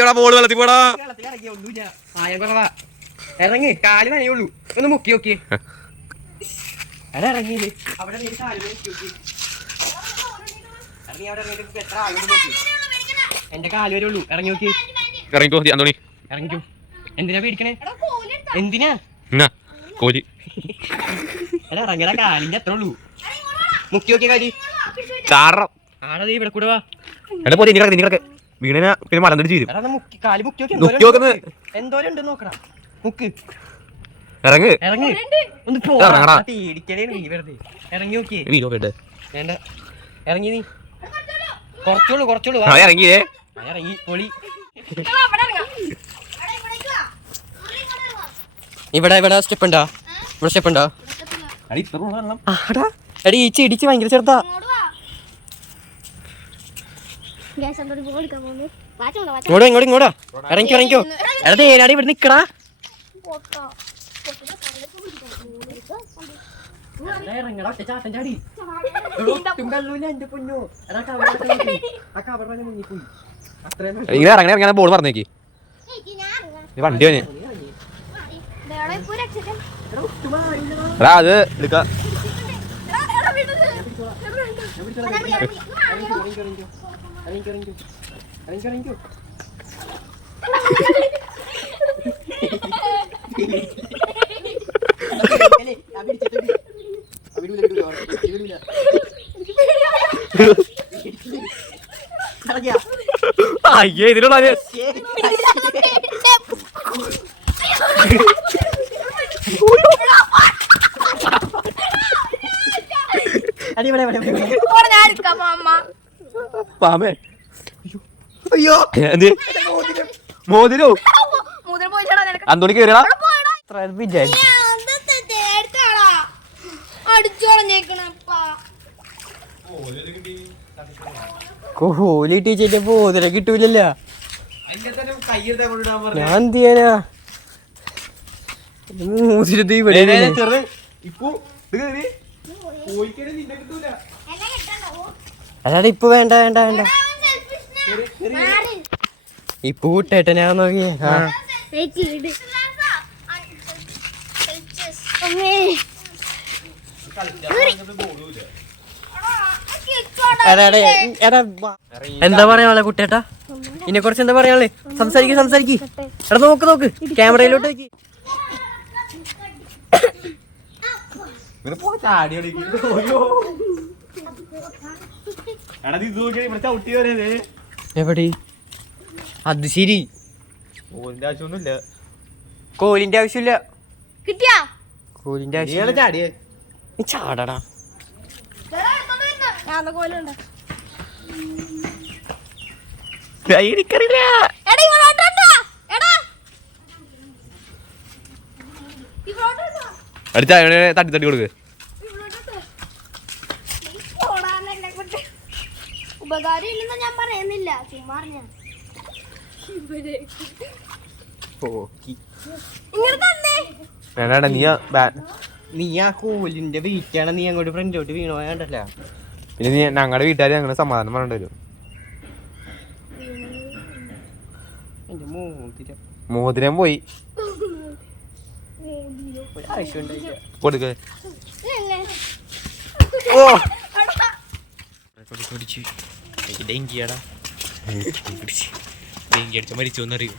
ഓടാ ബോള് വെള്ളത്തിൽ പോടാ. ഇറങ്ങി കാല് നനയുള്ളൂ. ഒന്ന് മുക്കി നോക്കി ഇറങ്ങിയില്ലേ എന്റെ കാല് വരെ ഉള്ളൂ. ഇറങ്ങി നോക്കി ഇറങ്ങിക്കോ അന്തോണി. ഇറങ്ങിക്കോ. എന്തിനാ പേടിക്കണേ? എന്തിനാ കോലി ഇറങ്ങിയ കാലിന്റെ അത്ര ഉള്ളൂ. മുക്കി നോക്കിയ കാലി ചാറം ആടാ ഇവിടെ കൂടെ വാ. എന്നെ പോലെ നിങ്ങളൊക്കെ വീണ പിന്നെ മലന്നിട്ട് ചെയ്യും. കാല് മുക്കി നോക്കുന്നത് എന്തോരം ഉണ്ട് നോക്കടാ. മുക്ക് ഇറങ്ങ് ഇറങ്ങി ഒന്ന് പേടിക്കലേ നീ വെറുതെ. ഇറങ്ങി നോക്കിയേ വേണ്ട. ഇറങ്ങി നീ കുറച്ചുള്ളൂ ഇറങ്ങിയേ. ഇറങ്ങി പൊളി. ഇവിടെ സ്റ്റെപ്പ് ഉണ്ടോ? ഇവിടെ സ്റ്റെപ്പ് ഉണ്ടോ? എടി ഈച്ച ഇടിച്ച് ഭയങ്കര ചെറുതാ. ഇങ്ങോട്ടാ ഇറങ്ങിക്കോ. എടാ ഏനാടി ഇവിടെ നിക്കടാ. ഇറങ്ങാൻ ബോൾ പറഞ്ഞേക്ക് വണ്ടി വന്നെ അത് എടുക്കാം. അയ്യേ ഇതിലുള്ള പാമേ. അയ്യോ എന്ത് മോതിരോ അന്തോണി കേറിയടാ. കോഹ്ലി ടീച്ചറിന്റെ മോതിര കിട്ടൂലല്ലോ. ഞാൻ എന്ത് ചെയ്യാനാ? മോതിരത്ത് ഇവിടെ അതാ ഇപ്പൊ വേണ്ട ഇപ്പൊ കൂട്ടേട്ടനാ നോക്കിയേ. എന്താ പറയാ കുട്ടേട്ടാ? ഇതിനെ കുറിച്ച് എന്താ പറയാ? സംസാരിക്ക്. എടാ നോക്ക് ക്യാമറയിലോട്ട് നോക്കി. എവിടെ? അത് ശരി. കോലിന്റെ ആവശ്യമില്ല. കോലിന്റെ ആവശ്യം ചാടടാ. എനിക്കറിയില്ല. തട്ടി കൊടുക്ക്. ഉപകാരം ഇല്ലെന്ന് ഞാൻ പറയുന്നില്ല, ചുമ്മാ നീ ആ കോലിന്റെ വെയിറ്റാണ്. നീ അങ്ങോട്ട് ഫ്രണ്ടോട്ട് വീണോ വേണ്ടല്ല. പിന്നെ ഞങ്ങളുടെ വീട്ടുകാർ ഞങ്ങള് സമാധാനം പറഞ്ഞിട്ട് വരും. മോതിരം പോയി കൊടുക്ക. ഡെങ്കി അടിച്ച മരിച്ചോന്നറിയോ?